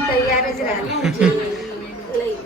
તૈયાર જ રાખી લઈ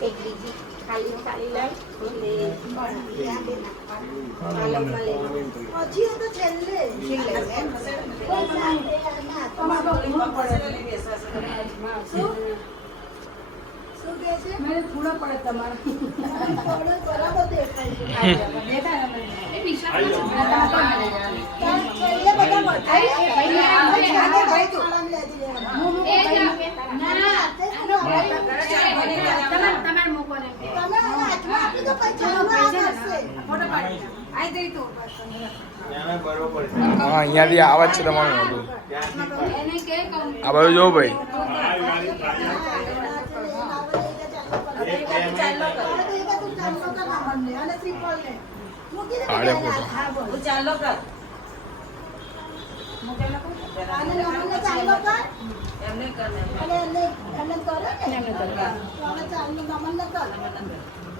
એક બીજી ખાલી થાળી લઈ એટલે પાલકમાં લઈ હજી તો છેલ્લે શું કહે છે થોડો બરાબર દેખાય છે છેલ્લે બધા બતાવી ભાઈ તું તમે હાથમાં આપી દો પછી. હા અહીંયાથી આવા જ છે તમારું મોઢું આ બાજુ જો ભાઈ. કાઢે ફોટો. ચાલો કર એમને કર અને શ્રીફળ ને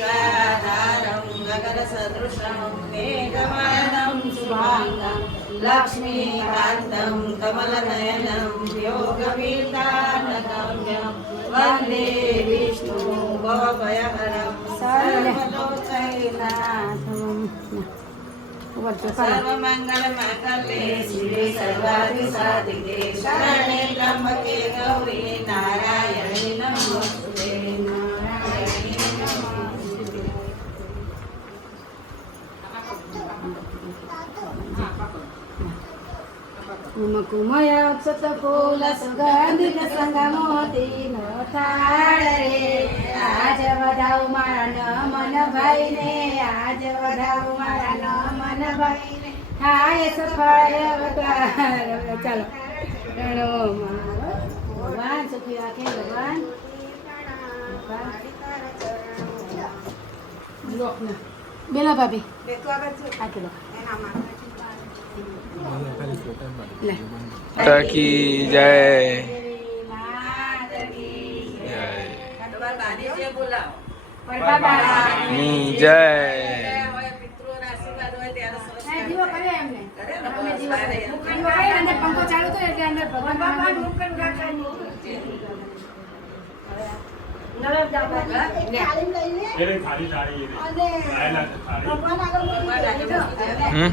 विश्वाधारं नगरसदृशमुक्तेकमलनं शुभाङ्गं लक्ष्मीकान्तं कमलनयनं योगवीतानगम्यं वन्दे विष्णु भवभयहरं सर्वलोकैनाथम् सर्वमङ्गलमङ्गले शिवे सर्वाधिसाधिके शरणे त्र्यम्बके गौरी नारायणी नमो સુગંધિત સંગમોતી નો થાળ રે આજ વધાવ મારા મન ભાઈને આજ વધાવ મારા મન ભાઈ ને. થાય સફળ અવતાર ચાલો રણો મારો ભગવાન સુખી રાખે ભગવાન બેલા ભાભી આ કે લે માતા કી જય જય તમારા બાને જે બોલાવો ની જય. હમ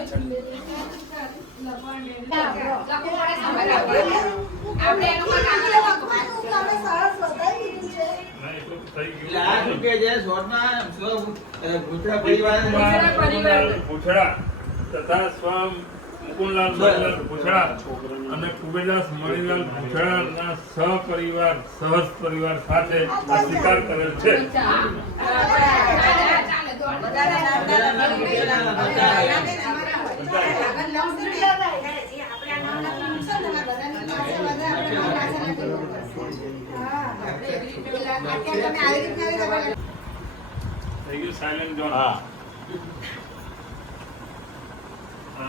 પૂછડા તથા સ્વમ મુકુંદલાલ મણિલાલ સહપરિવાર સહજ પરિવાર સાથે આ સ્વીકાર કરેલ છે થઈ ગયું સાયલેન્ટ જોન આ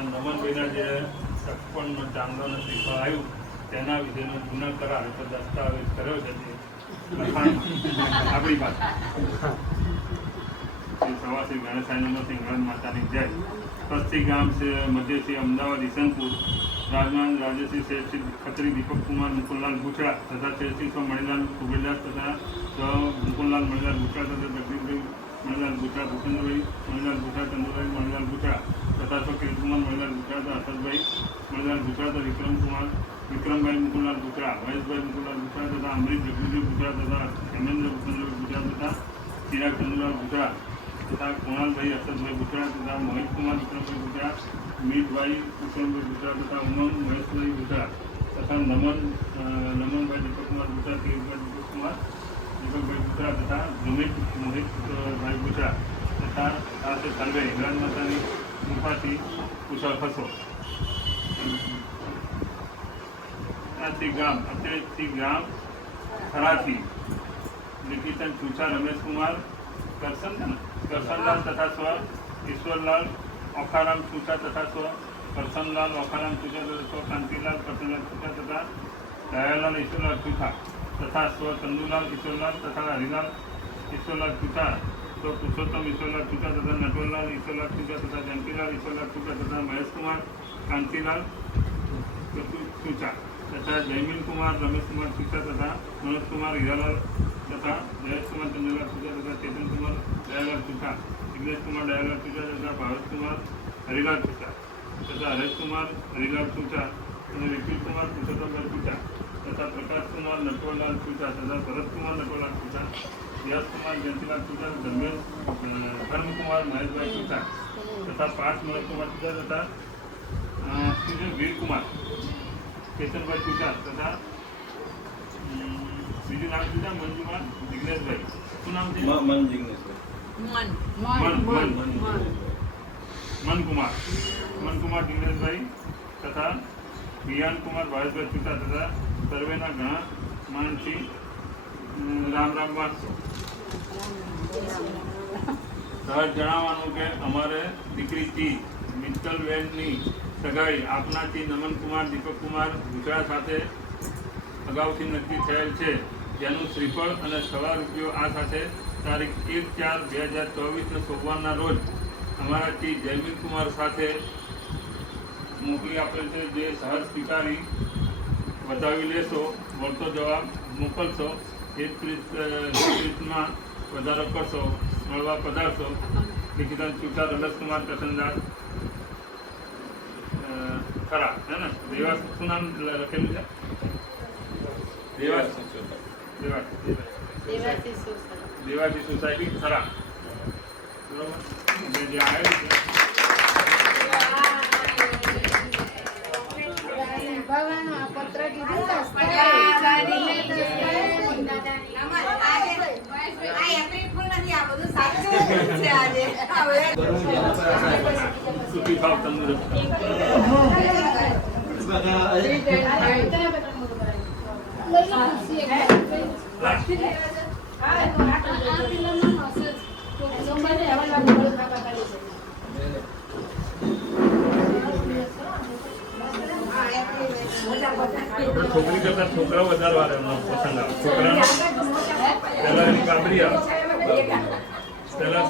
નમનભાઈના જે સગપણનો ચાંદોનો શ્રીફળ આવ્યું તેના વિશેનો જૂનો કરાર દસ્તાવેજ કર્યો છે આપણી પાસે. પ્રવાસી સિંગરાજ માતાની જય પસ્તી ગામ છે, મધ્યથી અમદાવાદ, ઈસનપુર. રાજમાન રાજેશ્રી શેઠશ્રી ખત્રી દીપક કુમાર મુકુલલાલ ગુછડા તથા શેઠશ્રી સ્વ મણિલાલ કુબેરદાસ તથા સ્વ મુકુલલાલ, મણિલાલ ગુછડા તથા જગદીશભાઈ, મણિલાલ ગુછડા ભૂપેન્દ્રભાઈ, મણિલાલ ગુછડા ચંદ્રભાઈ, મણિલાલ ગુછડા તથા સ્વ કિરીટકુમાર, મણિલાલ ગુછડા તથા હર્ષદભાઈ મણિલાલ ગુછડા તથા વિક્રમકુમાર, વિક્રમભાઈ મુકુલલાલ ગુછડા મહેશભાઈ મુકુલલાલ ગુછડા તથા અમરીશ જગદીશભાઈ ગુછડા તથા હેમેન્દ્ર ભૂપેન્દ્રભાઈ ગુછડા તથા ચિરાગ ચંદ્રલાલ ગુછડા તથા કુણાલભાઈ હર્ષદભાઈ ગુજરા તથા મોહિતકુમાર વિક્રમભાઈ ગુજરા મીતભાઈ વિક્રમભાઈ ગુજરા તથા ઉમંગ મહેશભાઈ ગુજરા તથા નમન અ, નમનભાઈ દીપકકુમાર ગુજરા કેયુભાઈ દીપકકુમાર દીપકભાઈ ગુજરા તથા જુમિત મોહિતભાઈ ગુજરા તથા આ છે સર્વે હિંગળાજ માતાની કૃપાથી કુશળ થશો આથી ગામ અત્યારેથી ગામ ખરાથી નિકિતન ચૂચા રમેશકુમાર કરશન કરશનલાલ તથા સ્વ, ઈશ્વરલાલ, ઓખારામ સુચા તથા સ્વ કરશનલાલ ઓખારામ સુચા તથા સ્વ, કાંતિલાલ કરશનલાલ સુચા તથા દયાલાલ, ઈશ્વરલાલ ચૂચા તથા સ્વ, ચંદુલાલ, ઈશ્વરલાલ તથા હરિલાલ, ઈશ્વરલાલ ચૂચા સ્વ, પુરુષોત્તમ, ઈશ્વરલાલ સુચા તથા નટવરલાલ, ઈશ્વરલાલ સુચા તથા જંકીલાલ ઈશ્વરલાલ સુચા તથા મહેશકુમાર, કાંતિલાલ ચૂચા તથા જયમીન કુમાર રમેશ કુમાર ચૂચા તથા મનોજ કુમાર હીરાલાલ તથા જયેશ કુમાર ચંદ્રલાલ ચૂચા તથા ચેતન કુમાર દયાલાલ ચૂચા જિગ્નેશ કુમાર દયાલાલ ચૂચા તથા ભાવેશ કુમાર હરિલાલ ચૂચા તથા હરેશ કુમાર હરિલાલ ચૂચા અને વિપુલ કુમાર પુરુષોત્તમભાઈ ચૂચા તથા પ્રકાશ કુમાર નટવરલાલ ચૂચા તથા ભરતકુમાર નટવરલાલ ચૂચા વ્યાસ કુમાર જયંતિલાલ ચૂચા ધર્મેશ અ, ધર્મકુમાર મહેશભાઈ ચૂચા તથા પાર્થ મનોજકુમાર ચૂચા તથા અ, શ્રી વીરકુમાર કેતનભાઈ ચૂચા તથા બીજું નામ ચૂચા મંજુમાર જિગ્નેશભાઈ. શું નામ છે? મન મન મન. મનકુમાર. મનકુમાર જિગ્નેશભાઈ તથા વિયાન કુમાર ભાવેશભાઈ ચૂચા તથા સર્વેના ઘણા માનસી રામ રામ વાંચશો સર જણાવવાનું કે અમારે દીકરી ટી મિત્તલબેનની સગાઈ આપનાથી નમનકુમાર દીપકકુમાર ગુજરાત સાથે અગાઉથી નક્કી થયેલ છે. જેનું શ્રીફળ અને સવા રૂપિયો આ સાથે તારીખ એક ચાર બે હજાર ચોવીસને સોમવારના રોજ અમારાથી જયમીન કુમાર સાથે મોકલી આપેલ છે. જે સહજ સ્વીકારી બતાવી લેશો વળતો જવાબ મોકલશો એ રીતમાં વધારો કરશો મળવા પધારશો. લિખિતન ચુટા કરશનદાસ અ, ખરા હે ને દેવાસ શું નામ લખેલું છે દેવાસ સોસાયટી ખરા બરોબર જે આવેલું છે ભગવાનનું સુખી ભાવ તંદુરસ્ત છોકરી કરતા છોકરા વધારે વારે પસંદ આવે. છોકરાનો પેલા એની કાબરી આવે. પેલું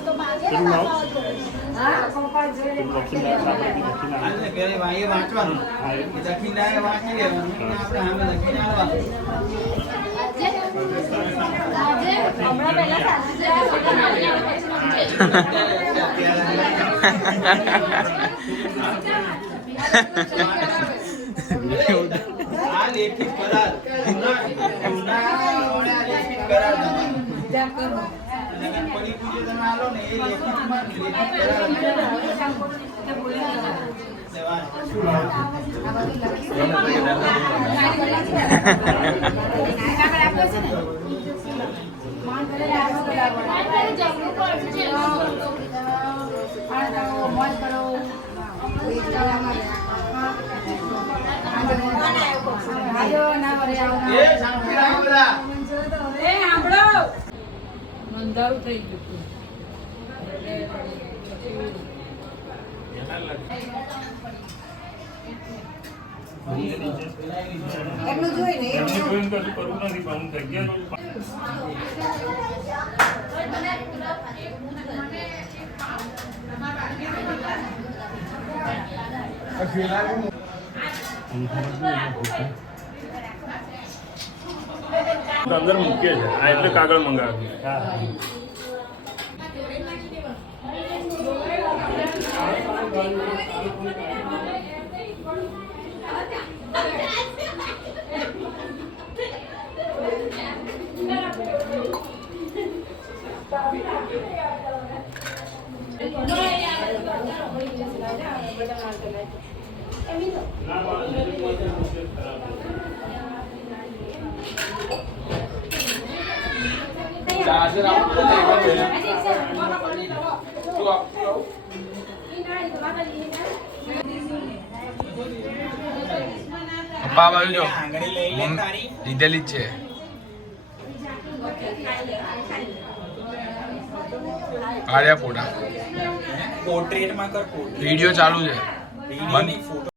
આ લેખિત કરાર. કરાર મોજ કરો. હાજો, ના વરે આવો, ના એ વરે. શાંતિ રાખો બધા. એ સાંભળો અંધારું થઈ ગયું એટલું અંદર મૂકીએ છે આ એટલે કાગળ મંગાવ્યું. ચાર્જર તું આપ. પપ્પા બાજુ જો લીધેલી જ છે કાઢ્યા ફોટા પોર્ટ્રેટમાં કર પોર્ટ્રેટ વીડિયો ચાલુ છે ફોટો